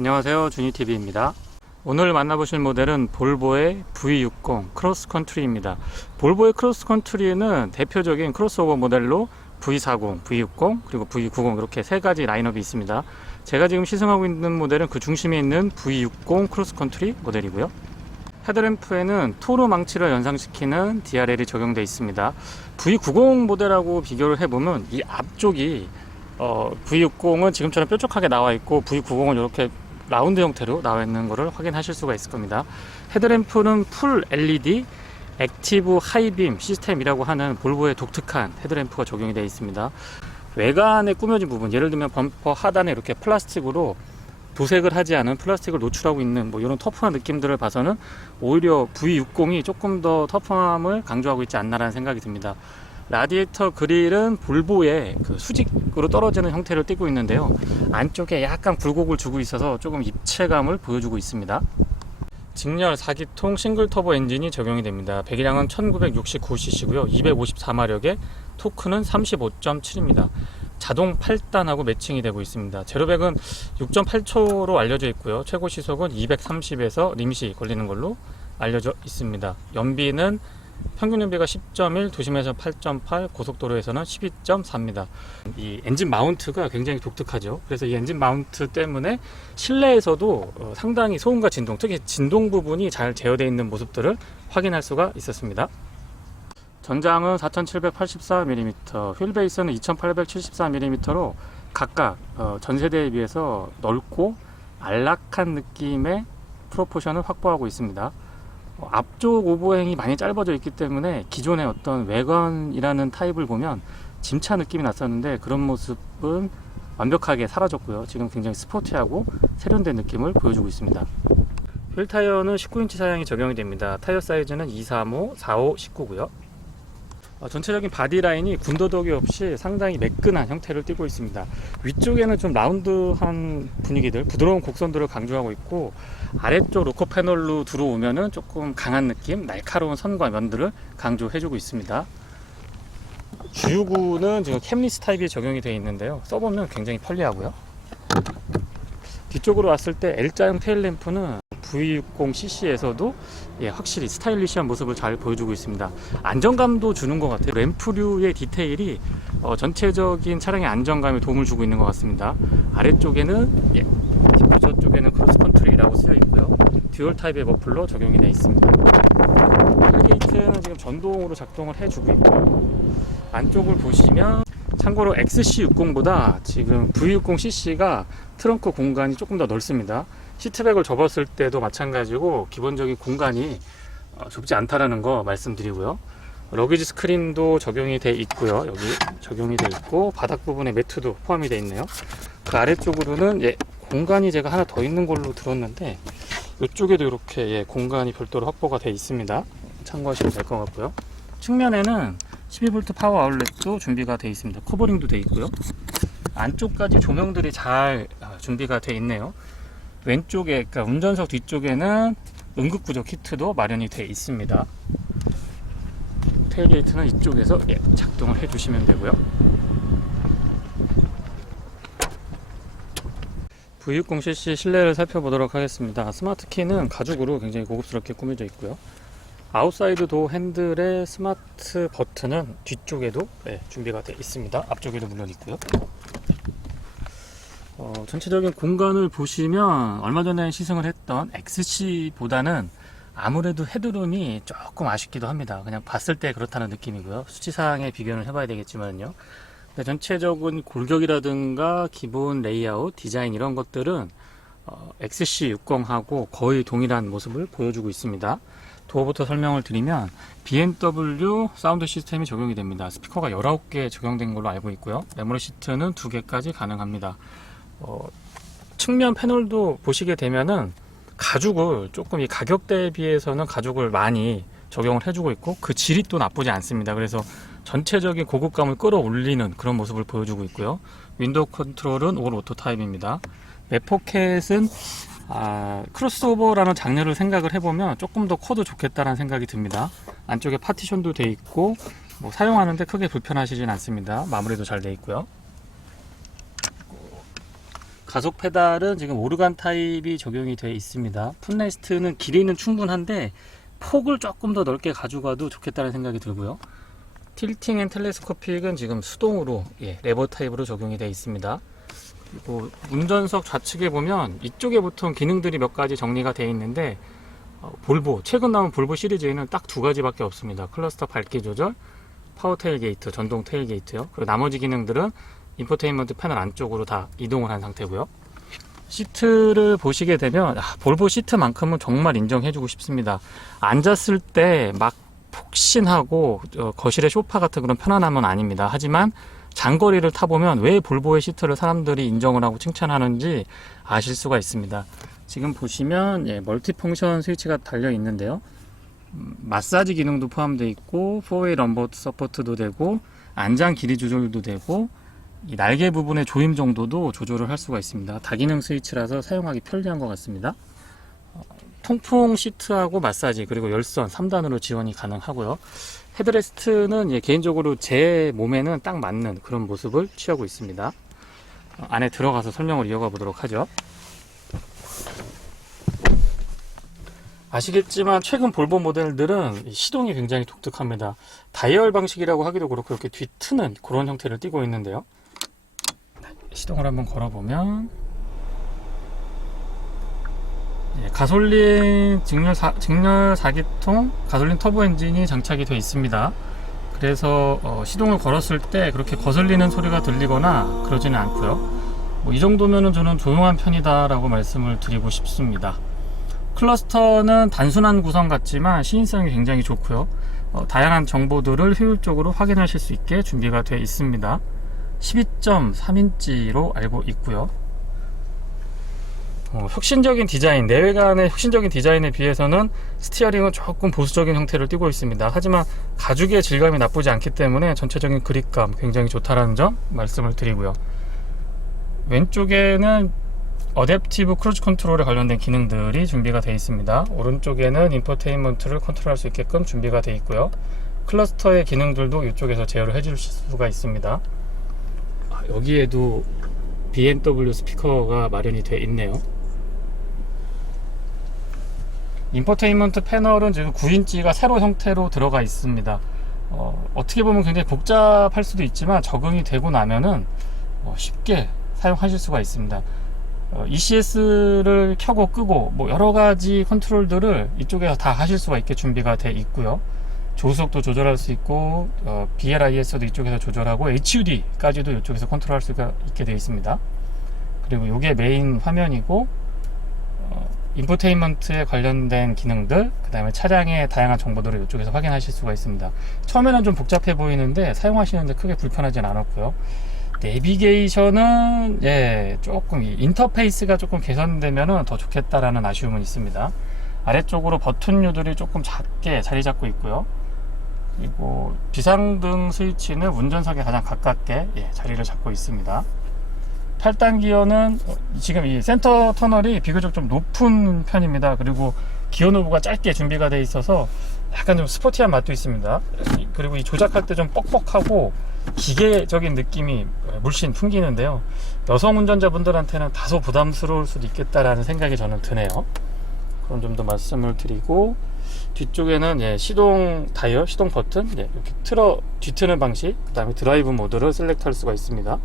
안녕하세요, 주니TV입니다. 오늘 만나보실 모델은 볼보의 V60 크로스컨트리입니다. 볼보의 크로스컨트리는 대표적인 크로스오버 모델로 V40, V60 그리고 V90 이렇게 세 가지 라인업이 있습니다. 제가 지금 시승하고 있는 모델은 그 중심에 있는 V60 크로스컨트리 모델이고요. 헤드램프에는 토르 망치를 연상시키는 DRL이 적용되어 있습니다. V90 모델하고 비교를 해보면 이 앞쪽이 V60은 지금처럼 뾰족하게 나와 있고 V90은 이렇게 라운드 형태로 나와 있는 것을 확인하실 수가 있을 겁니다. 헤드램프는 풀 LED 액티브 하이빔 시스템이라고 하는 볼보의 독특한 헤드램프가 적용이 되어 있습니다. 외관에 꾸며진 부분, 예를 들면 범퍼 하단에 이렇게 플라스틱으로 도색을 하지 않은 플라스틱을 노출하고 있는 이런 터프한 느낌들을 봐서는 오히려 V60이 조금 더 터프함을 강조하고 있지 않나라는 생각이 듭니다. 라디에이터 그릴은 볼보의 그 수직으로 떨어지는 형태를 띠고 있는데요, 안쪽에 약간 굴곡을 주고 있어서 조금 입체감을 보여주고 있습니다. 직렬 4기통 싱글 터보 엔진이 적용이 됩니다. 배기량은 1969cc고요 254마력에 토크는 35.7입니다 자동 8단하고 매칭이 되고 있습니다. 제로백은 6.8초로 알려져 있고요, 최고 시속은 230에서 리밋이 걸리는 걸로 알려져 있습니다. 연비는 평균 연비가 10.1, 도심에서 8.8, 고속도로에서는 12.4입니다. 이 엔진 마운트가 굉장히 독특하죠. 그래서 이 엔진 마운트 때문에 실내에서도 상당히 소음과 진동, 특히 진동 부분이 잘 제어되어 있는 모습들을 확인할 수가 있었습니다. 전장은 4784mm, 휠 베이스는 2874mm로 각각 전 세대에 비해서 넓고 안락한 느낌의 프로포션을 확보하고 있습니다. 앞쪽 오버행이 많이 짧아져 있기 때문에 기존의 어떤 외관이라는 타입을 보면 짐차 느낌이 났었는데 그런 모습은 완벽하게 사라졌고요. 지금 굉장히 스포티하고 세련된 느낌을 보여주고 있습니다. 휠 타이어는 19인치 사양이 적용이 됩니다. 타이어 사이즈는 235, 45, 19고요. 전체적인 바디라인이 군더더기 없이 상당히 매끈한 형태를 띠고 있습니다. 위쪽에는 좀 라운드한 분위기들, 부드러운 곡선들을 강조하고 있고, 아래쪽 로커 패널로 들어오면은 조금 강한 느낌, 날카로운 선과 면들을 강조해주고 있습니다. 주유구는 지금 캠리스 타입이 적용이 되어 있는데요, 써보면 굉장히 편리하고요. 뒤쪽으로 왔을 때 L자형 테일램프는 V60cc에서도 확실히 스타일리시한 모습을 잘 보여주고 있습니다. 안정감도 주는 것 같아요. 램프류의 디테일이 전체적인 차량의 안정감에 도움을 주고 있는 것 같습니다. 아래쪽에는 디퓨저 쪽에는 크로스컨트리라고 쓰여 있고요, 듀얼 타입의 머플러 적용이 되어 있습니다. 헬게이트는 지금 전동으로 작동을 해주고 있고요. 안쪽을 보시면, 참고로 XC60보다 지금 V60cc가 트렁크 공간이 조금 더 넓습니다. 시트백을 접었을 때도 마찬가지고 기본적인 공간이 좁지 않다라는 거 말씀드리고요. 러기지 스크린도 적용이 돼 있고요, 여기 적용이 돼 있고 바닥 부분에 매트도 포함이 돼 있네요. 그 아래쪽으로는 공간이 제가 하나 더 있는 걸로 들었는데 이쪽에도 이렇게 공간이 별도로 확보가 돼 있습니다. 참고하시면 될 것 같고요. 측면에는 12V 파워 아울렛도 준비가 되어 있습니다. 커버링도 되어 있고요. 안쪽까지 조명들이 잘 준비가 되어 있네요. 왼쪽에, 그러니까 운전석 뒤쪽에는 응급구조 키트도 마련이 되어 있습니다. 테일게이트는 이쪽에서 작동을 해 주시면 되고요. V60cc 실내를 살펴보도록 하겠습니다. 스마트 키는 가죽으로 굉장히 고급스럽게 꾸며져 있고요. 아웃사이드 도어 핸들의 스마트 버튼은 뒤쪽에도 준비가 되어 있습니다. 앞쪽에도 물론 있고요. 전체적인 공간을 보시면 얼마 전에 시승을 했던 XC보다는 아무래도 헤드룸이 조금 아쉽기도 합니다. 그냥 봤을 때 그렇다는 느낌이고요. 수치사항에 비교를 해봐야 되겠지만요. 전체적인 골격이라든가 기본 레이아웃, 디자인 이런 것들은 XC60하고 거의 동일한 모습을 보여주고 있습니다. 도어부터 설명을 드리면 BMW 사운드 시스템이 적용이 됩니다. 스피커가 19개 적용된 걸로 알고 있고요. 메모리 시트는 2개까지 가능합니다. 측면 패널도 보시게 되면은 가죽을 조금 이 가격대에 비해서는 가죽을 많이 적용을 해주고 있고 그 질이 또 나쁘지 않습니다. 그래서 전체적인 고급감을 끌어올리는 그런 모습을 보여주고 있고요. 윈도우 컨트롤은 올 오토 타입입니다. 맵포켓은 크로스오버라는 장르를 생각을 해보면 조금 더 커도 좋겠다라는 생각이 듭니다. 안쪽에 파티션도 되어 있고 사용하는데 크게 불편하시진 않습니다. 마무리도 잘 되어 있고요. 가속 페달은 지금 오르간 타입이 적용이 되어 있습니다. 풋레스트는 길이는 충분한데 폭을 조금 더 넓게 가져가도 좋겠다는 생각이 들고요. 틸팅 앤 텔레스코픽은 지금 수동으로 레버 타입으로 적용이 되어 있습니다. 그리고 운전석 좌측에 보면 이쪽에 보통 기능들이 몇 가지 정리가 되어 있는데 볼보, 최근 나온 볼보 시리즈에는 딱 두 가지밖에 없습니다. 클러스터 밝기 조절, 파워 테일게이트, 전동 테일게이트요. 그리고 나머지 기능들은 인포테인먼트 패널 안쪽으로 다 이동을 한 상태고요. 시트를 보시게 되면 볼보 시트만큼은 정말 인정해주고 싶습니다. 앉았을 때 막 폭신하고 거실의 소파 같은 그런 편안함은 아닙니다. 하지만 장거리를 타보면 왜 볼보의 시트를 사람들이 인정을 하고 칭찬하는지 아실 수가 있습니다. 지금 보시면 멀티펑션 스위치가 달려 있는데요. 마사지 기능도 포함되어 있고 4웨이 럼버 서포트도 되고 안장 길이 조절도 되고 이 날개 부분의 조임 정도도 조절을 할 수가 있습니다. 다기능 스위치라서 사용하기 편리한 것 같습니다. 통풍 시트하고 마사지 그리고 열선 3단으로 지원이 가능하고요. 헤드레스트는 개인적으로 제 몸에는 딱 맞는 그런 모습을 취하고 있습니다. 안에 들어가서 설명을 이어가 보도록 하죠. 아시겠지만 최근 볼보 모델들은 시동이 굉장히 독특합니다. 다이얼 방식이라고 하기도 그렇고 이렇게 뒤트는 그런 형태를 띠고 있는데요. 시동을 한번 걸어보면 가솔린 직렬 4기통 가솔린 터보 엔진이 장착이 되어 있습니다. 그래서 시동을 걸었을 때 그렇게 거슬리는 소리가 들리거나 그러지는 않고요. 이 정도면은 저는 조용한 편이다 라고 말씀을 드리고 싶습니다. 클러스터는 단순한 구성 같지만 시인성이 굉장히 좋고요. 다양한 정보들을 효율적으로 확인하실 수 있게 준비가 되어 있습니다. 12.3인치로 알고 있고요. 혁신적인 디자인, 내외관의 혁신적인 디자인에 비해서는 스티어링은 조금 보수적인 형태를 띠고 있습니다. 하지만 가죽의 질감이 나쁘지 않기 때문에 전체적인 그립감 굉장히 좋다라는 점 말씀을 드리고요. 왼쪽에는 어댑티브 크루즈 컨트롤에 관련된 기능들이 준비가 되어 있습니다. 오른쪽에는 인포테인먼트를 컨트롤할 수 있게끔 준비가 되어 있고요. 클러스터의 기능들도 이쪽에서 제어를 해줄 수가 있습니다. 여기에도 BMW 스피커가 마련이 되어 있네요. 인포테인먼트 패널은 지금 9인치가 세로 형태로 들어가 있습니다. 어떻게 보면 굉장히 복잡할 수도 있지만 적응이 되고 나면은 쉽게 사용하실 수가 있습니다. ECS를 켜고 끄고 여러가지 컨트롤들을 이쪽에서 다 하실 수가 있게 준비가 되어 있고요. 조수석도 조절할 수 있고 BLIS도 이쪽에서 조절하고 HUD까지도 이쪽에서 컨트롤할 수가 있게 되어 있습니다. 그리고 이게 메인 화면이고 인포테인먼트에 관련된 기능들, 그 다음에 차량의 다양한 정보들을 이쪽에서 확인하실 수가 있습니다. 처음에는 좀 복잡해 보이는데 사용하시는데 크게 불편하진 않았고요. 내비게이션은 조금 인터페이스가 조금 개선되면 더 좋겠다라는 아쉬움은 있습니다. 아래쪽으로 버튼류들이 조금 작게 자리 잡고 있고요. 그리고 비상등 스위치는 운전석에 가장 가깝게 자리를 잡고 있습니다. 8단 기어는 지금 이 센터 터널이 비교적 좀 높은 편입니다. 그리고 기어 노브가 짧게 준비가 되어 있어서 약간 좀 스포티한 맛도 있습니다. 그리고 이 조작할 때 좀 뻑뻑하고 기계적인 느낌이 물씬 풍기는데요. 여성 운전자분들한테는 다소 부담스러울 수도 있겠다라는 생각이 저는 드네요. 그런 점도 말씀을 드리고, 뒤쪽에는 시동 다이얼, 시동 버튼 이렇게 뒤트는 방식, 그 다음에 드라이브 모드를 셀렉트할 수가 있습니다.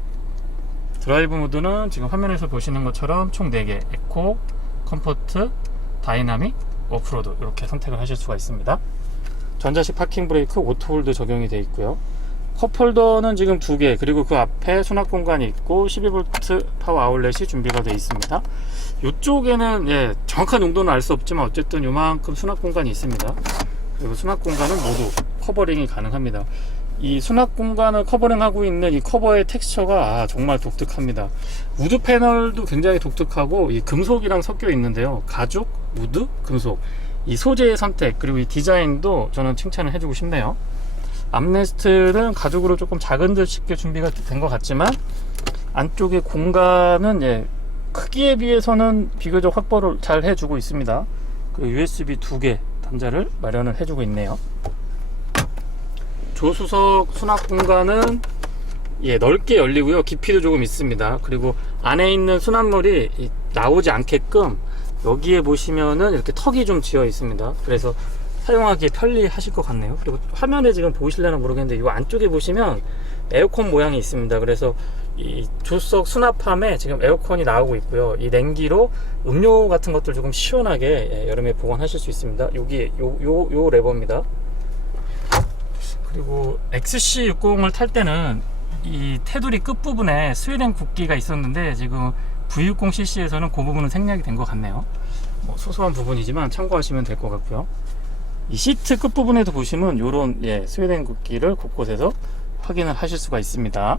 드라이브 모드는 지금 화면에서 보시는 것처럼 총 4개, 에코, 컴포트, 다이나믹, 오프로드 이렇게 선택을 하실 수가 있습니다. 전자식 파킹 브레이크, 오토홀드 적용이 되어 있고요. 컵홀더는 지금 2개, 그리고 그 앞에 수납 공간이 있고 12V 파워 아울렛이 준비가 되어 있습니다. 이쪽에는 정확한 용도는 알 수 없지만 어쨌든 요만큼 수납 공간이 있습니다. 그리고 수납 공간은 모두 커버링이 가능합니다. 이 수납 공간을 커버링하고 있는 이 커버의 텍스처가 정말 독특합니다. 우드 패널도 굉장히 독특하고 이 금속이랑 섞여 있는데요. 가죽, 우드, 금속, 이 소재의 선택 그리고 이 디자인도 저는 칭찬을 해주고 싶네요. 암레스트는 가죽으로 조금 작은 듯 쉽게 준비가 된 것 같지만 안쪽의 공간은 크기에 비해서는 비교적 확보를 잘 해주고 있습니다. 그리고 USB 2개 단자를 마련을 해주고 있네요. 조수석 수납 공간은 예, 넓게 열리고요. 깊이도 조금 있습니다. 그리고 안에 있는 수납물이 나오지 않게끔 여기에 보시면은 이렇게 턱이 좀 지어 있습니다. 그래서 사용하기 편리하실 것 같네요. 그리고 화면에 지금 보이실려나 모르겠는데 이 안쪽에 보시면 에어컨 모양이 있습니다. 그래서 이 조석 수납함에 지금 에어컨이 나오고 있고요. 이 냉기로 음료 같은 것들 조금 시원하게 여름에 보관하실 수 있습니다. 여기 요 레버입니다. 그리고 XC60을 탈 때는 이 테두리 끝부분에 스웨덴 국기가 있었는데 지금 V60cc에서는 그 부분은 생략이 된 것 같네요. 뭐 소소한 부분이지만 참고하시면 될 것 같고요. 이 시트 끝부분에도 보시면 요런 스웨덴 국기를 곳곳에서 확인을 하실 수가 있습니다.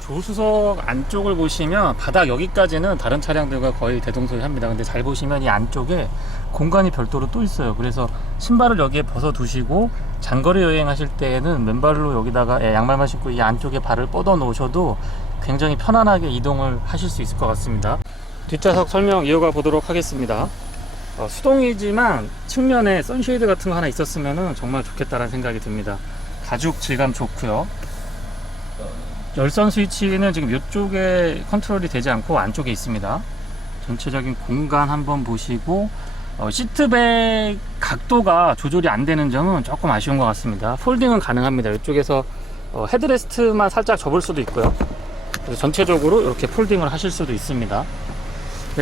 조수석 안쪽을 보시면 바닥 여기까지는 다른 차량들과 거의 대동소이합니다. 근데 잘 보시면 이 안쪽에 공간이 별도로 또 있어요. 그래서 신발을 여기에 벗어 두시고 장거리 여행하실 때에는 맨발로 여기다가 양말만 신고 이 안쪽에 발을 뻗어 놓으셔도 굉장히 편안하게 이동을 하실 수 있을 것 같습니다. 뒷좌석 설명 이어가 보도록 하겠습니다. 수동이지만 측면에 선쉐이드 같은 거 하나 있었으면 정말 좋겠다는 생각이 듭니다. 가죽 질감 좋고요. 열선 스위치는 지금 이쪽에 컨트롤이 되지 않고 안쪽에 있습니다. 전체적인 공간 한번 보시고 시트백 각도가 조절이 안 되는 점은 조금 아쉬운 것 같습니다. 폴딩은 가능합니다. 이쪽에서 헤드레스트만 살짝 접을 수도 있고요. 그래서 전체적으로 이렇게 폴딩을 하실 수도 있습니다.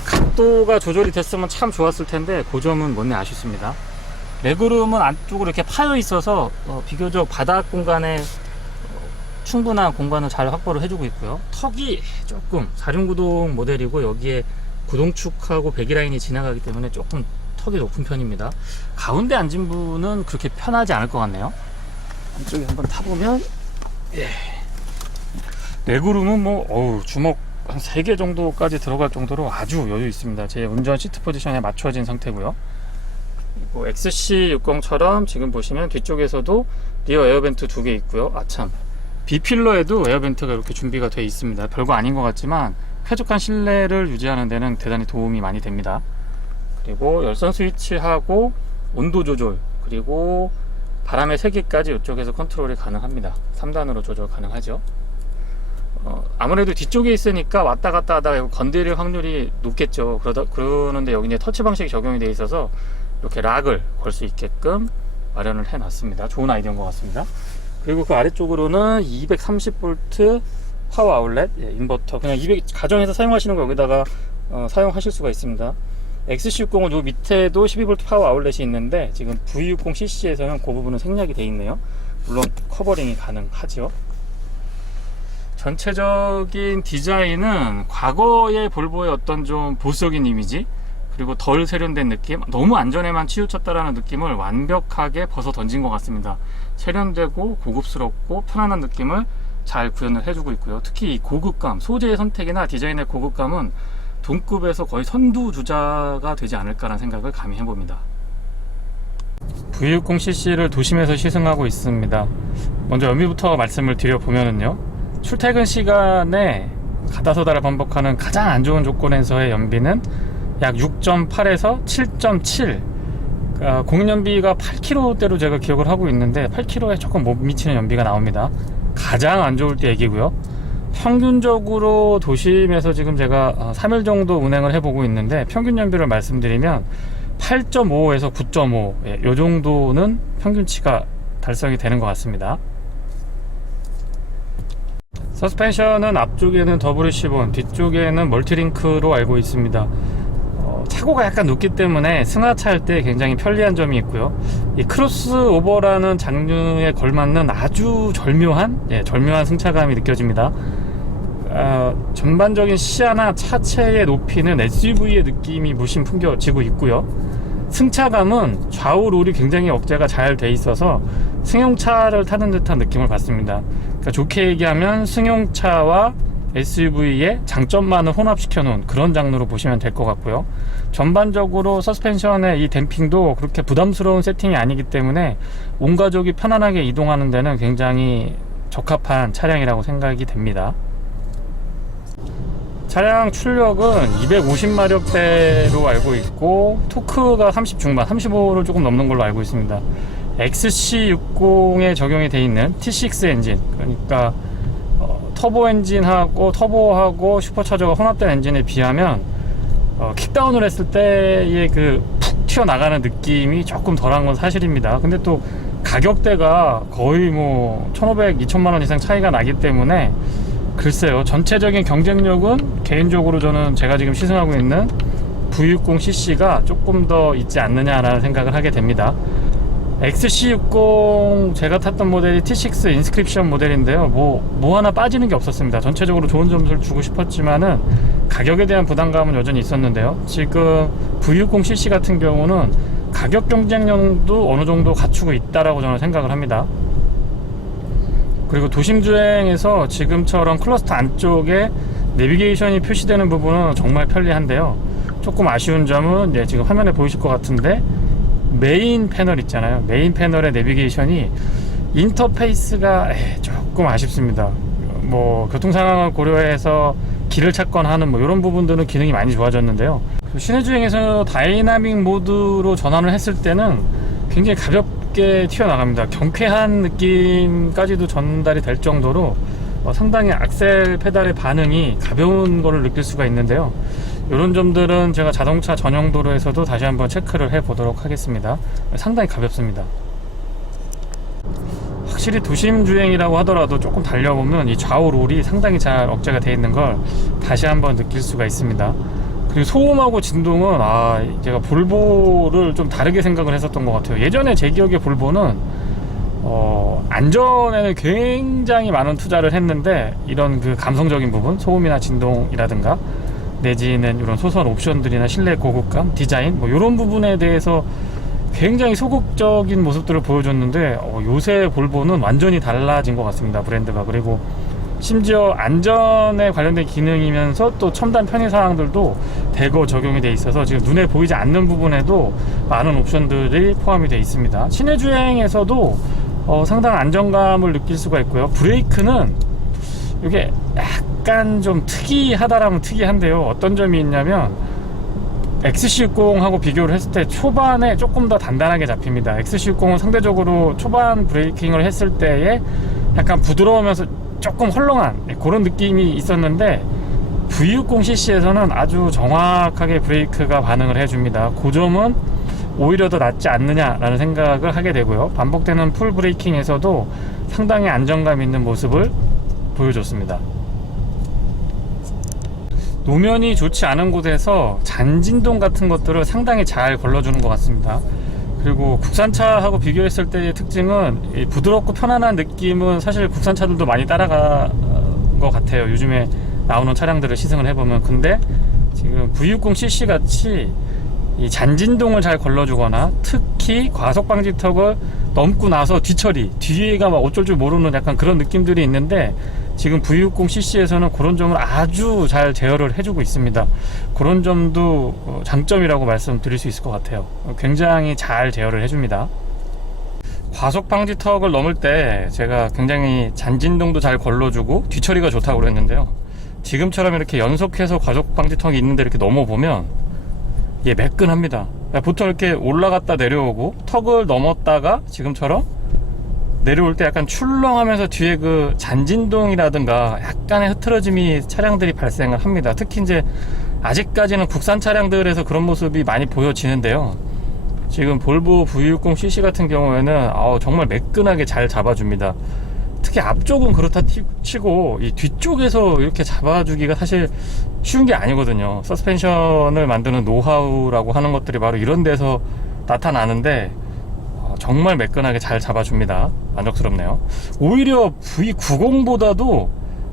각도가 조절이 됐으면 참 좋았을 텐데 그 점은 못내 아쉽습니다. 레그룸은 안쪽으로 이렇게 파여 있어서 비교적 바닥 공간에 충분한 공간을 잘 확보를 해주고 있고요. 턱이 조금 4륜구동 모델이고 여기에 구동축하고 배기라인이 지나가기 때문에 조금 턱이 높은 편입니다. 가운데 앉은 분은 그렇게 편하지 않을 것 같네요. 안쪽에 한번 타보면 레그룸은 뭐 주먹 한 3개 정도까지 들어갈 정도로 아주 여유 있습니다. 제 운전 시트 포지션에 맞춰진 상태고요. 그리고 XC60처럼 지금 보시면 뒤쪽에서도 리어 에어벤트 2개 있고요. 아참, B필러에도 에어벤트가 이렇게 준비가 되어 있습니다. 별거 아닌 것 같지만 쾌적한 실내를 유지하는 데는 대단히 도움이 많이 됩니다. 그리고 열선 스위치하고 온도 조절, 그리고 바람의 세기까지 이쪽에서 컨트롤이 가능합니다. 3단으로 조절 가능하죠. 아무래도 뒤쪽에 있으니까 왔다 갔다 하다가 건드릴 확률이 높겠죠. 그러는데 여기 이제 터치 방식이 적용이 되어 있어서 이렇게 락을 걸 수 있게끔 마련을 해 놨습니다. 좋은 아이디어인 것 같습니다. 그리고 그 아래쪽으로는 230V 파워 아울렛 인버터, 그냥 200 가정에서 사용하시는 거 여기다가 사용하실 수가 있습니다. XC60은 요 밑에도 12V 파워 아울렛이 있는데 지금 V60cc에서는 그 부분은 생략이 되어 있네요. 물론 커버링이 가능하죠. 전체적인 디자인은 과거의 볼보의 어떤 좀 보수적인 이미지, 그리고 덜 세련된 느낌, 너무 안전에만 치우쳤다라는 느낌을 완벽하게 벗어 던진 것 같습니다. 세련되고 고급스럽고 편안한 느낌을 잘 구현을 해주고 있고요. 특히 이 고급감, 소재의 선택이나 디자인의 고급감은 동급에서 거의 선두주자가 되지 않을까라는 생각을 감히 해봅니다. V60cc를 도심에서 시승하고 있습니다. 먼저 연비부터 말씀을 드려보면요, 출퇴근 시간에 가다서다를 반복하는 가장 안 좋은 조건에서의 연비는 약 6.8에서 7.7, 공인연비가 8km대로 제가 기억을 하고 있는데 8km에 조금 못 미치는 연비가 나옵니다. 가장 안 좋을 때 얘기고요. 평균적으로 도심에서 지금 제가 3일 정도 운행을 해보고 있는데 평균 연비를 말씀드리면 8.5에서 9.5, 이 정도는 평균치가 달성이 되는 것 같습니다. 서스펜션은 앞쪽에는 WC1, 뒤쪽에는 멀티링크로 알고 있습니다. 차고가 약간 높기 때문에 승하차 할 때 굉장히 편리한 점이 있고요. 이 크로스오버라는 장르에 걸맞는 아주 절묘한 승차감이 느껴집니다. 전반적인 시야나 차체의 높이는 SUV의 느낌이 물씬 풍겨지고 있고요. 승차감은 좌우 롤이 굉장히 억제가 잘 돼 있어서 승용차를 타는 듯한 느낌을 받습니다. 그러니까 좋게 얘기하면 승용차와 SUV의 장점만을 혼합시켜 놓은 그런 장르로 보시면 될 것 같고요. 전반적으로 서스펜션의 이 댐핑도 그렇게 부담스러운 세팅이 아니기 때문에 온 가족이 편안하게 이동하는 데는 굉장히 적합한 차량이라고 생각이 됩니다. 차량 출력은 250마력대로 알고 있고 토크가 30 중반, 35를 조금 넘는 걸로 알고 있습니다. XC60에 적용이 되어 있는 T6 엔진, 그러니까 터보 엔진하고 터보하고 슈퍼차저가 혼합된 엔진에 비하면 킥다운을 했을 때의 그 푹 튀어나가는 느낌이 조금 덜한 건 사실입니다. 근데 또 가격대가 거의 뭐 1,500, 2,000만원 이상 차이가 나기 때문에 글쎄요, 전체적인 경쟁력은 개인적으로 저는 제가 지금 시승하고 있는 V60cc가 조금 더 있지 않느냐라는 생각을 하게 됩니다. XC60 제가 탔던 모델이 T6 인스크립션 모델인데요. 뭐 하나 빠지는 게 없었습니다. 전체적으로 좋은 점수를 주고 싶었지만은 가격에 대한 부담감은 여전히 있었는데요. 지금 V60cc 같은 경우는 가격 경쟁력도 어느 정도 갖추고 있다라고 저는 생각을 합니다. 그리고 도심 주행에서 지금처럼 클러스터 안쪽에 내비게이션이 표시되는 부분은 정말 편리한데요. 조금 아쉬운 점은 지금 화면에 보이실 것 같은데 메인 패널 있잖아요. 메인 패널의 내비게이션이 인터페이스가 조금 아쉽습니다. 뭐 교통 상황을 고려해서 길을 찾거나 하는 뭐 이런 부분들은 기능이 많이 좋아졌는데요. 시내 주행에서 다이나믹 모드로 전환을 했을 때는 굉장히 가볍게 튀어나갑니다. 경쾌한 느낌까지도 전달이 될 정도로 상당히 악셀 페달의 반응이 가벼운 거를 느낄 수가 있는데요. 이런 점들은 제가 자동차 전용 도로에서도 다시 한번 체크를 해 보도록 하겠습니다. 상당히 가볍습니다. 확실히 도심 주행이라고 하더라도 조금 달려보면 이 좌우 롤이 상당히 잘 억제가 되어 있는 걸 다시 한번 느낄 수가 있습니다. 그리고 소음하고 진동은 제가 볼보를 좀 다르게 생각을 했었던 것 같아요. 예전에 제 기억에 볼보는 안전에는 굉장히 많은 투자를 했는데 이런 그 감성적인 부분, 소음이나 진동이라든가 내지는 이런 소소한 옵션들이나 실내 고급감, 디자인 뭐 이런 부분에 대해서 굉장히 소극적인 모습들을 보여줬는데 요새 볼보는 완전히 달라진 것 같습니다. 브랜드가. 그리고 심지어 안전에 관련된 기능이면서 또 첨단 편의사항들도 대거 적용이 돼 있어서 지금 눈에 보이지 않는 부분에도 많은 옵션들이 포함이 돼 있습니다. 시내 주행에서도 상당한 안정감을 느낄 수가 있고요. 브레이크는 이게 약간 좀 특이하다라면 특이한데요. 어떤 점이 있냐면 XC60하고 비교를 했을 때 초반에 조금 더 단단하게 잡힙니다. XC60은 상대적으로 초반 브레이킹을 했을 때에 약간 부드러우면서 조금 헐렁한 그런 느낌이 있었는데 V60cc에서는 아주 정확하게 브레이크가 반응을 해줍니다. 그 점은 오히려 더 낫지 않느냐라는 생각을 하게 되고요. 반복되는 풀 브레이킹에서도 상당히 안정감 있는 모습을 보여줬습니다. 노면이 좋지 않은 곳에서 잔진동 같은 것들을 상당히 잘 걸러주는 것 같습니다. 그리고 국산차하고 비교했을 때의 특징은 부드럽고 편안한 느낌은 사실 국산차들도 많이 따라간 것 같아요. 요즘에 나오는 차량들을 시승을 해보면. 근데 지금 V60cc 같이 이 잔진동을 잘 걸러주거나 특히 과속방지턱을 넘고 나서 뒤처리, 뒤에가 막 어쩔 줄 모르는 약간 그런 느낌들이 있는데 지금 V60cc에서는 그런 점을 아주 잘 제어를 해주고 있습니다. 그런 점도 장점이라고 말씀드릴 수 있을 것 같아요. 굉장히 잘 제어를 해줍니다. 과속방지턱을 넘을 때 제가 굉장히 잔진동도 잘 걸러주고 뒤처리가 좋다고 그랬는데요. 지금처럼 이렇게 연속해서 과속방지턱이 있는데 이렇게 넘어보면 매끈합니다. 보통 이렇게 올라갔다 내려오고 턱을 넘었다가 지금처럼 내려올 때 약간 출렁하면서 뒤에 그 잔진동이라든가 약간의 흐트러짐이 차량들이 발생을 합니다. 특히 이제 아직까지는 국산 차량들에서 그런 모습이 많이 보여지는데요. 지금 볼보 V60cc 같은 경우에는 정말 매끈하게 잘 잡아줍니다. 특히 앞쪽은 그렇다 치고 이 뒤쪽에서 이렇게 잡아주기가 사실 쉬운 게 아니거든요. 서스펜션을 만드는 노하우라고 하는 것들이 바로 이런 데서 나타나는데 정말 매끈하게 잘 잡아줍니다. 만족스럽네요. 오히려 V90보다도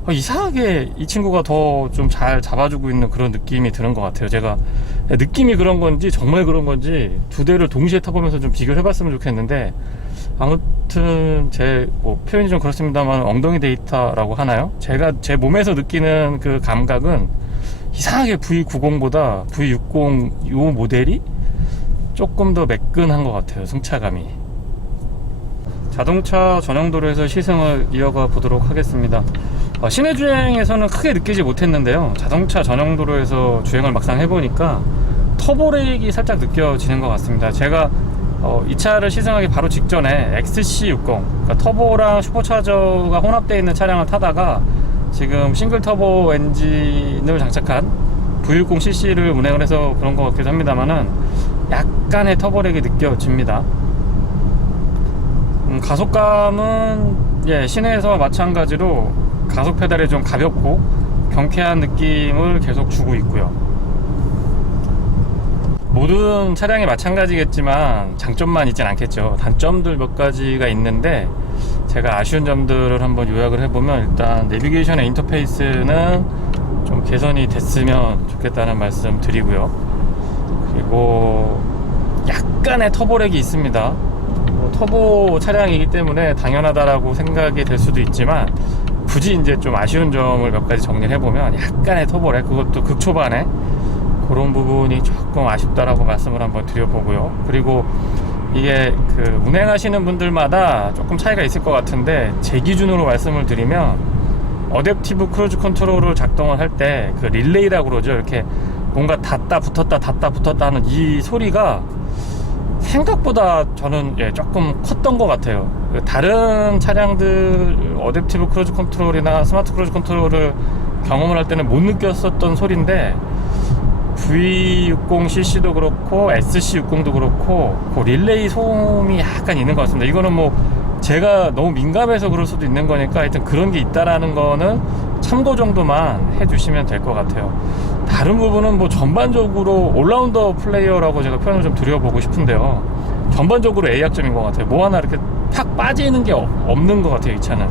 이상하게 이 친구가 더 좀 잘 잡아주고 있는 그런 느낌이 드는 것 같아요. 제가 느낌이 그런 건지 정말 그런 건지 두 대를 동시에 타보면서 좀 비교를 해봤으면 좋겠는데 아무튼 제 표현이 좀 그렇습니다만 엉덩이 데이터라고 하나요? 제가 제 몸에서 느끼는 그 감각은 이상하게 V90보다 V60 요 모델이 조금 더 매끈한 것 같아요. 승차감이. 자동차 전용 도로에서 시승을 이어가 보도록 하겠습니다. 시내 주행에서는 크게 느끼지 못했는데요. 자동차 전용 도로에서 주행을 막상 해보니까 터보렉이 살짝 느껴지는 것 같습니다. 제가 이 차를 시승하기 바로 직전에 XC60, 그러니까 터보랑 슈퍼차저가 혼합되어 있는 차량을 타다가 지금 싱글 터보 엔진을 장착한 V60cc를 운행을 해서 그런 것 같기도 합니다만은 약간의 터보렉이 느껴집니다. 가속감은 시내에서와 마찬가지로 가속 페달이 좀 가볍고 경쾌한 느낌을 계속 주고 있고요. 모든 차량이 마찬가지겠지만 장점만 있진 않겠죠. 단점들 몇 가지가 있는데 제가 아쉬운 점들을 한번 요약을 해보면, 일단 내비게이션의 인터페이스는 좀 개선이 됐으면 좋겠다는 말씀 드리고요. 그리고 약간의 터보렉이 있습니다. 터보 차량이기 때문에 당연하다라고 생각이 될 수도 있지만, 굳이 이제 좀 아쉬운 점을 몇 가지 정리를 해보면 약간의 터보렉, 그것도 극초반에 그런 부분이 조금 아쉽다라고 말씀을 한번 드려보고요. 그리고 이게 그 운행하시는 분들마다 조금 차이가 있을 것 같은데, 제 기준으로 말씀을 드리면 어댑티브 크루즈 컨트롤을 작동을 할 때 그 릴레이라고 그러죠. 이렇게 뭔가 닿다 붙었다 닿다 붙었다 하는 이 소리가 생각보다 저는 조금 컸던 것 같아요. 다른 차량들 어댑티브 크루즈 컨트롤이나 스마트 크루즈 컨트롤을 경험을 할 때는 못 느꼈었던 소리인데, V60cc도 그렇고 SC60도 그렇고 그 릴레이 소음이 약간 있는 것 같습니다. 이거는 뭐 제가 너무 민감해서 그럴 수도 있는 거니까 하여튼 그런 게 있다라는 거는 참고 정도만 해주시면 될 것 같아요. 다른 부분은 뭐 전반적으로 올라운더 플레이어라고 제가 표현을 좀 드려보고 싶은데요, 전반적으로 A약점인 것 같아요. 뭐 하나 이렇게 팍 빠지는 게 없는 것 같아요, 이 차는.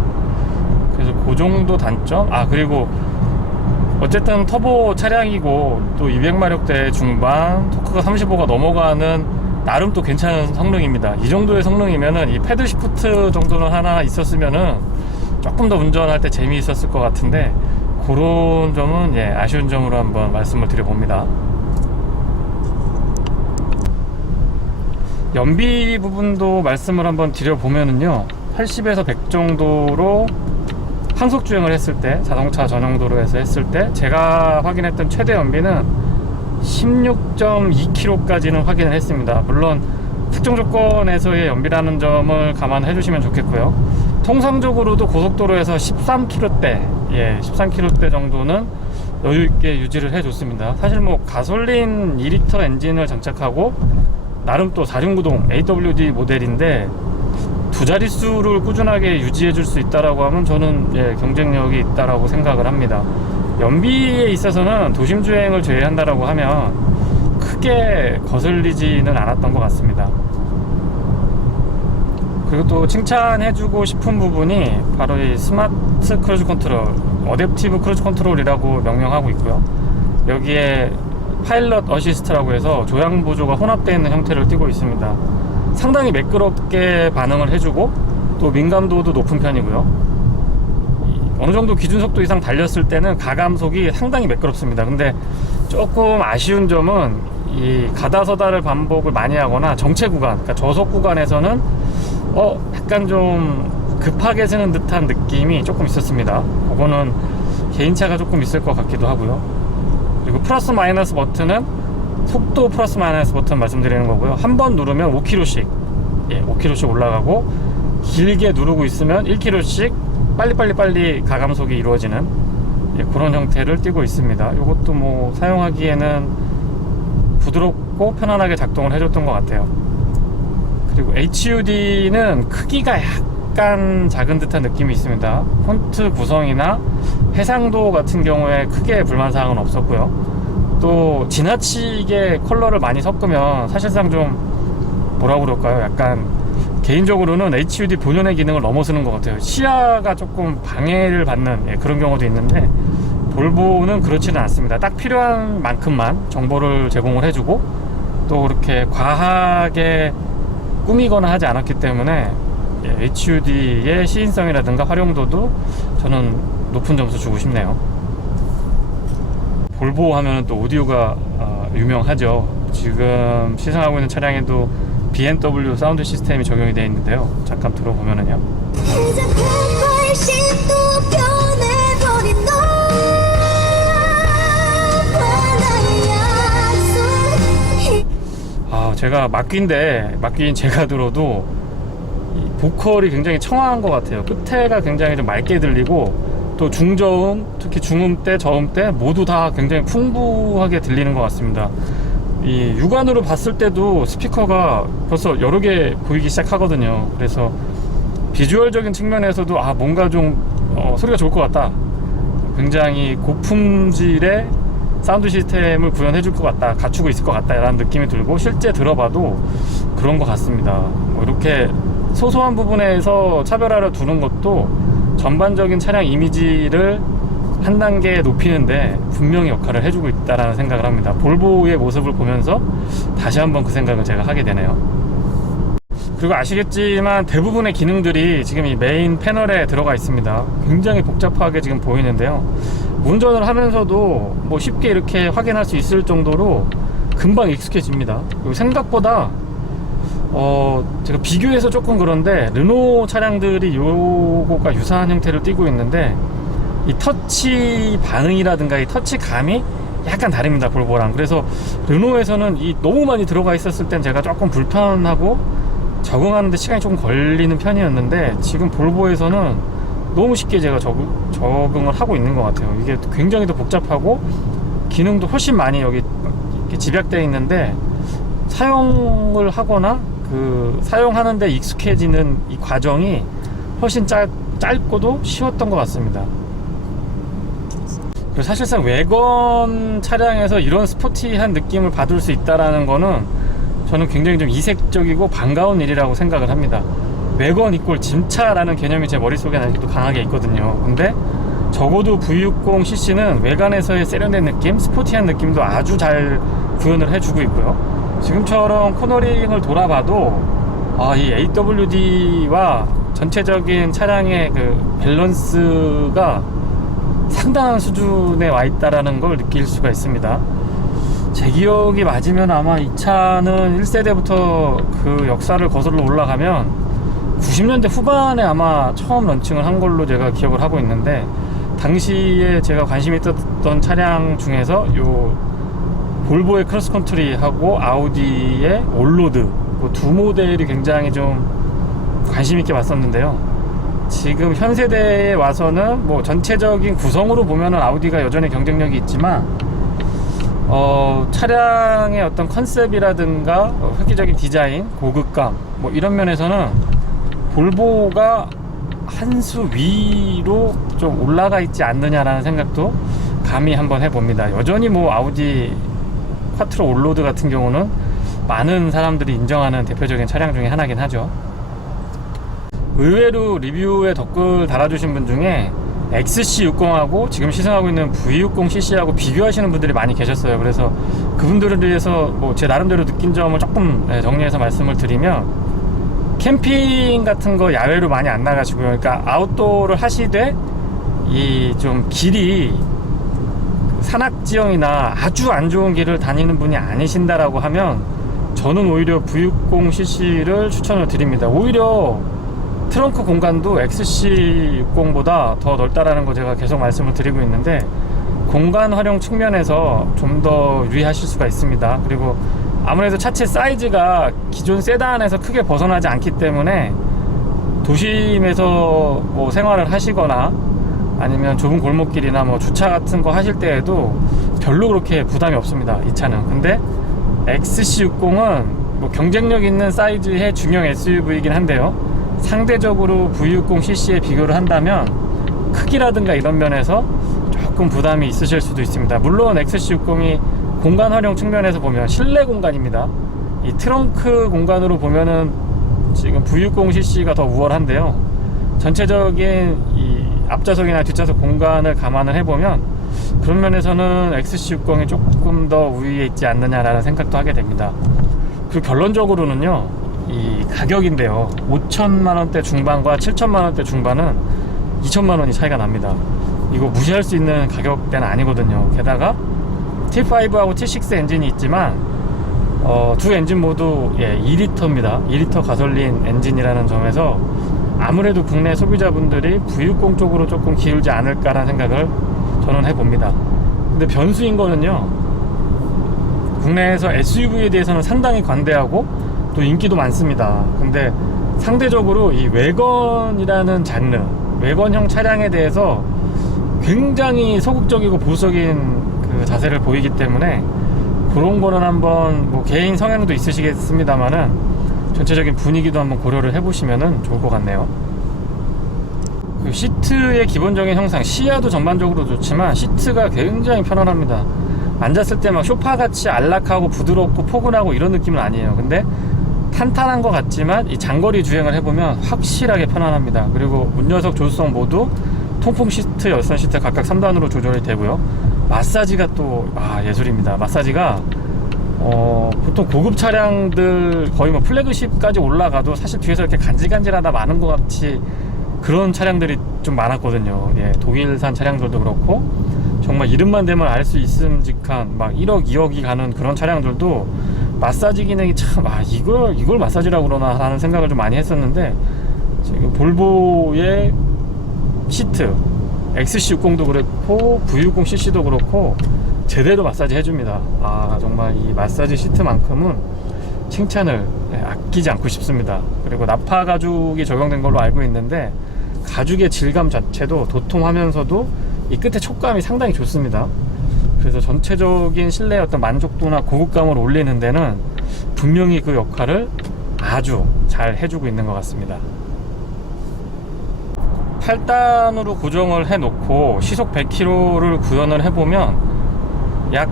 그래서 그 정도 단점. 그리고 어쨌든 터보 차량이고 또 200마력대 중반, 토크가 35가 넘어가는 나름 또 괜찮은 성능입니다. 이 정도의 성능이면은 이 패들 시프트 정도는 하나 있었으면은 조금 더 운전할 때 재미있었을 것 같은데, 그런 점은 아쉬운 점으로 한번 말씀을 드려봅니다. 연비 부분도 말씀을 한번 드려보면은요, 80에서 100 정도로 항속 주행을 했을 때, 자동차 전용 도로에서 했을 때 제가 확인했던 최대 연비는 16.2km까지는 확인을 했습니다. 물론 특정 조건에서의 연비라는 점을 감안해 주시면 좋겠고요. 통상적으로도 고속도로에서 13km대, 13km대 정도는 여유있게 유지를 해줬습니다. 사실 뭐 가솔린 2리터 엔진을 장착하고 나름 또 4륜구동 AWD 모델인데 두 자릿수를 꾸준하게 유지해 줄 수 있다라고 하면 저는 경쟁력이 있다라고 생각을 합니다. 연비에 있어서는 도심 주행을 제외한다라고 하면 크게 거슬리지는 않았던 것 같습니다. 그리고 또 칭찬해주고 싶은 부분이 바로 이 스마트 크루즈 컨트롤, 어댑티브 크루즈 컨트롤이라고 명명하고 있고요. 여기에 파일럿 어시스트라고 해서 조향 보조가 혼합되어 있는 형태를 띠고 있습니다. 상당히 매끄럽게 반응을 해주고 또 민감도도 높은 편이고요. 어느 정도 기준 속도 이상 달렸을 때는 가감속이 상당히 매끄럽습니다. 근데 조금 아쉬운 점은 이 가다서다를 반복을 많이 하거나 정체 구간, 그러니까 저속 구간에서는 약간 좀 급하게 쓰는 듯한 느낌이 조금 있었습니다. 그거는 개인차가 조금 있을 것 같기도 하고요. 그리고 플러스 마이너스 버튼은 속도 플러스 마이너스 버튼 말씀드리는 거고요. 한 번 누르면 5km씩 5km씩 올라가고, 길게 누르고 있으면 1km씩 빨리 가감속이 이루어지는 그런 형태를 띠고 있습니다. 이것도 뭐 사용하기에는 부드럽고 편안하게 작동을 해줬던 것 같아요. 그리고 HUD는 크기가 약간 작은 듯한 느낌이 있습니다. 폰트 구성이나 해상도 같은 경우에 크게 불만사항은 없었고요. 또 지나치게 컬러를 많이 섞으면 사실상 좀 뭐라고 그럴까요? 약간 개인적으로는 HUD 본연의 기능을 넘어서는 것 같아요. 시야가 조금 방해를 받는 그런 경우도 있는데, 볼보는 그렇지는 않습니다. 딱 필요한 만큼만 정보를 제공을 해주고 또 그렇게 과하게 꾸미거나 하지 않았기 때문에 HUD의 시인성이라든가 활용도도 저는 높은 점수 주고 싶네요. 볼보 하면은 또 오디오가 유명하죠. 지금 시승하고 있는 차량에도 BMW 사운드 시스템이 적용이 되어 있는데요. 잠깐 들어보면은요. 제가 막귀인 제가 들어도 이 보컬이 굉장히 청아한 것 같아요. 끝에가 굉장히 좀 맑게 들리고 또 중저음, 특히 중음대, 저음대 모두 다 굉장히 풍부하게 들리는 것 같습니다. 이 육안으로 봤을 때도 스피커가 벌써 여러 개 보이기 시작하거든요. 그래서 비주얼적인 측면에서도 뭔가 좀 소리가 좋을 것 같다, 굉장히 고품질의 사운드 시스템을 구현해 줄 것 같다, 갖추고 있을 것 같다 라는 느낌이 들고, 실제 들어봐도 그런 것 같습니다. 이렇게 소소한 부분에서 차별화를 두는 것도 전반적인 차량 이미지를 한 단계 높이는데 분명히 역할을 해주고 있다는 생각을 합니다. 볼보의 모습을 보면서 다시 한번 그 생각을 제가 하게 되네요. 그리고 아시겠지만 대부분의 기능들이 지금 이 메인 패널에 들어가 있습니다. 굉장히 복잡하게 지금 보이는데요. 운전을 하면서도 뭐 쉽게 이렇게 확인할 수 있을 정도로 금방 익숙해집니다. 그리고 생각보다 제가 비교해서 조금 그런데 르노 차량들이 요거가 유사한 형태를 띠고 있는데 이 터치 반응이라든가 이 터치 감이 약간 다릅니다, 볼보랑. 그래서 르노에서는 이 너무 많이 들어가 있었을 땐 제가 조금 불편하고 적응하는데 시간이 조금 걸리는 편이었는데, 지금 볼보에서는 너무 쉽게 제가 적응을 하고 있는 것 같아요. 이게 굉장히 더 복잡하고 기능도 훨씬 많이 여기 이렇게 집약되어 있는데, 사용을 하거나 사용하는데 익숙해지는 이 과정이 훨씬 짧고도 쉬웠던 것 같습니다. 그리고 사실상 외관 차량에서 이런 스포티한 느낌을 받을 수 있다는 거는 저는 굉장히 좀 이색적이고 반가운 일이라고 생각을 합니다. 외관 이꼴 짐차라는 개념이 제 머릿속에 아직도 강하게 있거든요. 근데 적어도 V60cc는 외관에서의 세련된 느낌, 스포티한 느낌도 아주 잘 구현을 해주고 있고요. 지금처럼 코너링을 돌아봐도 이 AWD와 전체적인 차량의 그 밸런스가 상당한 수준에 와 있다라는 걸 느낄 수가 있습니다. 제 기억이 맞으면 아마 이 차는 1세대부터 그 역사를 거슬러 올라가면 90년대 후반에 아마 처음 런칭을 한 걸로 제가 기억을 하고 있는데, 당시에 제가 관심이 있었던 차량 중에서 요 볼보의 크로스컨트리하고 아우디의 올로드 두 모델이 굉장히 좀 관심 있게 봤었는데요. 지금 현 세대에 와서는 뭐 전체적인 구성으로 보면은 아우디가 여전히 경쟁력이 있지만 차량의 어떤 컨셉이라든가 획기적인 디자인, 고급감 뭐 이런 면에서는 볼보가 한 수 위로 좀 올라가 있지 않느냐라는 생각도 감히 한번 해봅니다. 여전히 뭐 아우디 콰트로 올로드 같은 경우는 많은 사람들이 인정하는 대표적인 차량 중에 하나긴 하죠. 의외로 리뷰에 댓글 달아주신 분 중에 XC60하고 지금 시승하고 있는 V60cc하고 비교하시는 분들이 많이 계셨어요. 그래서 그분들을 위해서 뭐 제 나름대로 느낀 점을 조금 정리해서 말씀을 드리면, 캠핑 같은 거 야외로 많이 안 나가시고요. 그러니까 아웃도어를 하시되 이 좀 길이 산악지형이나 아주 안 좋은 길을 다니는 분이 아니신다라고 하면 저는 오히려 V60cc를 추천을 드립니다. 오히려 트렁크 공간도 XC60보다 더 넓다라는 거 제가 계속 말씀을 드리고 있는데, 공간 활용 측면에서 좀 더 유의하실 수가 있습니다. 그리고 아무래도 차체 사이즈가 기존 세단에서 크게 벗어나지 않기 때문에 도심에서 뭐 생활을 하시거나 아니면 좁은 골목길이나 뭐 주차 같은 거 하실 때에도 별로 그렇게 부담이 없습니다, 이 차는. 근데 XC60은 뭐 경쟁력 있는 사이즈의 중형 SUV이긴 한데요, 상대적으로 V60cc에 비교를 한다면 크기라든가 이런 면에서 조금 부담이 있으실 수도 있습니다. 물론 XC60이 공간 활용 측면에서 보면 실내 공간입니다. 이 트렁크 공간으로 보면은 지금 V60cc가 더 우월한데요, 전체적인 이 앞좌석이나 뒷좌석 공간을 감안을 해보면 그런 면에서는 XC60이 조금 더 우위에 있지 않느냐라는 생각도 하게 됩니다. 그리고 결론적으로는요, 이 가격인데요, 5천만원대 중반과 7천만원대 중반은 2천만원이 차이가 납니다. 이거 무시할 수 있는 가격대는 아니거든요. 게다가 T5하고 T6 엔진이 있지만 두 엔진 모두 2리터입니다. 2리터 가솔린 엔진이라는 점에서 아무래도 국내 소비자분들이 V60 쪽으로 조금 기울지 않을까라는 생각을 저는 해봅니다. 근데 변수인 거는요, 국내에서 SUV에 대해서는 상당히 관대하고 또 인기도 많습니다. 근데 상대적으로 이 외건이라는 장르, 외건형 차량에 대해서 굉장히 소극적이고 보수적인 그 자세를 보이기 때문에 그런 거는 한번 뭐 개인 성향도 있으시겠습니다만은 전체적인 분위기도 한번 고려를 해보시면 좋을 것 같네요. 그 시트의 기본적인 형상, 시야도 전반적으로 좋지만 시트가 굉장히 편안합니다. 앉았을 때 막 소파같이 안락하고 부드럽고 포근하고 이런 느낌은 아니에요. 근데 탄탄한 것 같지만 이 장거리 주행을 해보면 확실하게 편안합니다. 그리고 운전석 조수석 모두 통풍 시트, 열선 시트 각각 3단으로 조절이 되고요. 마사지가 또 예술입니다. 마사지가 보통 고급 차량들 거의 뭐 플래그십까지 올라가도 사실 뒤에서 이렇게 간질간질하다 마는 것 같이 그런 차량들이 좀 많았거든요. 예, 독일산 차량들도 그렇고 정말 이름만 대면 알 수 있음직한 막 1억 2억이 가는 그런 차량들도 마사지 기능이 참 이걸 마사지라고 그러나 하는 생각을 좀 많이 했었는데, 지금 볼보의 시트 XC60도 그렇고 V60CC도 그렇고 제대로 마사지 해줍니다. 정말 이 마사지 시트만큼은 칭찬을 아끼지 않고 싶습니다. 그리고 나파 가죽이 적용된 걸로 알고 있는데 가죽의 질감 자체도 도톰하면서도 이 끝에 촉감이 상당히 좋습니다. 그래서 전체적인 실내의 어떤 만족도나 고급감을 올리는 데는 분명히 그 역할을 아주 잘 해주고 있는 것 같습니다. 8단으로 고정을 해놓고 시속 100km를 구현을 해보면 약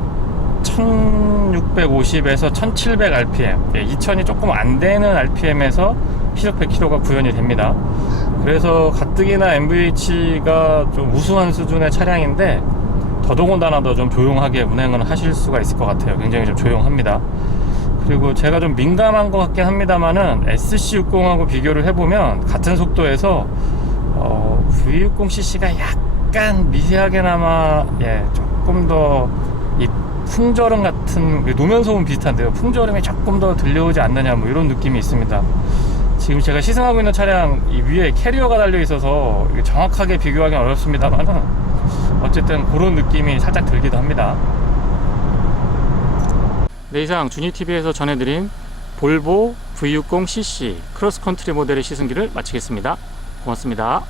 1650에서 1700rpm, 2000이 조금 안 되는 rpm에서 시속 100km가 구현이 됩니다. 그래서 가뜩이나 MVH가 좀 우수한 수준의 차량인데 더더군다나 더 좀 조용하게 운행을 하실 수가 있을 것 같아요. 굉장히 좀 조용합니다. 그리고 제가 좀 민감한 것 같긴 합니다만은 SC60하고 비교를 해보면 같은 속도에서 V60cc가 약간 미세하게나마 조금 더 이 풍절음 같은, 노면 소음 비슷한데요. 풍절음이 조금 더 들려오지 않느냐 뭐 이런 느낌이 있습니다. 지금 제가 시승하고 있는 차량 이 위에 캐리어가 달려 있어서 정확하게 비교하기는 어렵습니다만은 어쨌든 그런 느낌이 살짝 들기도 합니다. 네, 이상 주니TV에서 전해드린 볼보 V60cc 크로스컨트리 모델의 시승기를 마치겠습니다. 고맙습니다.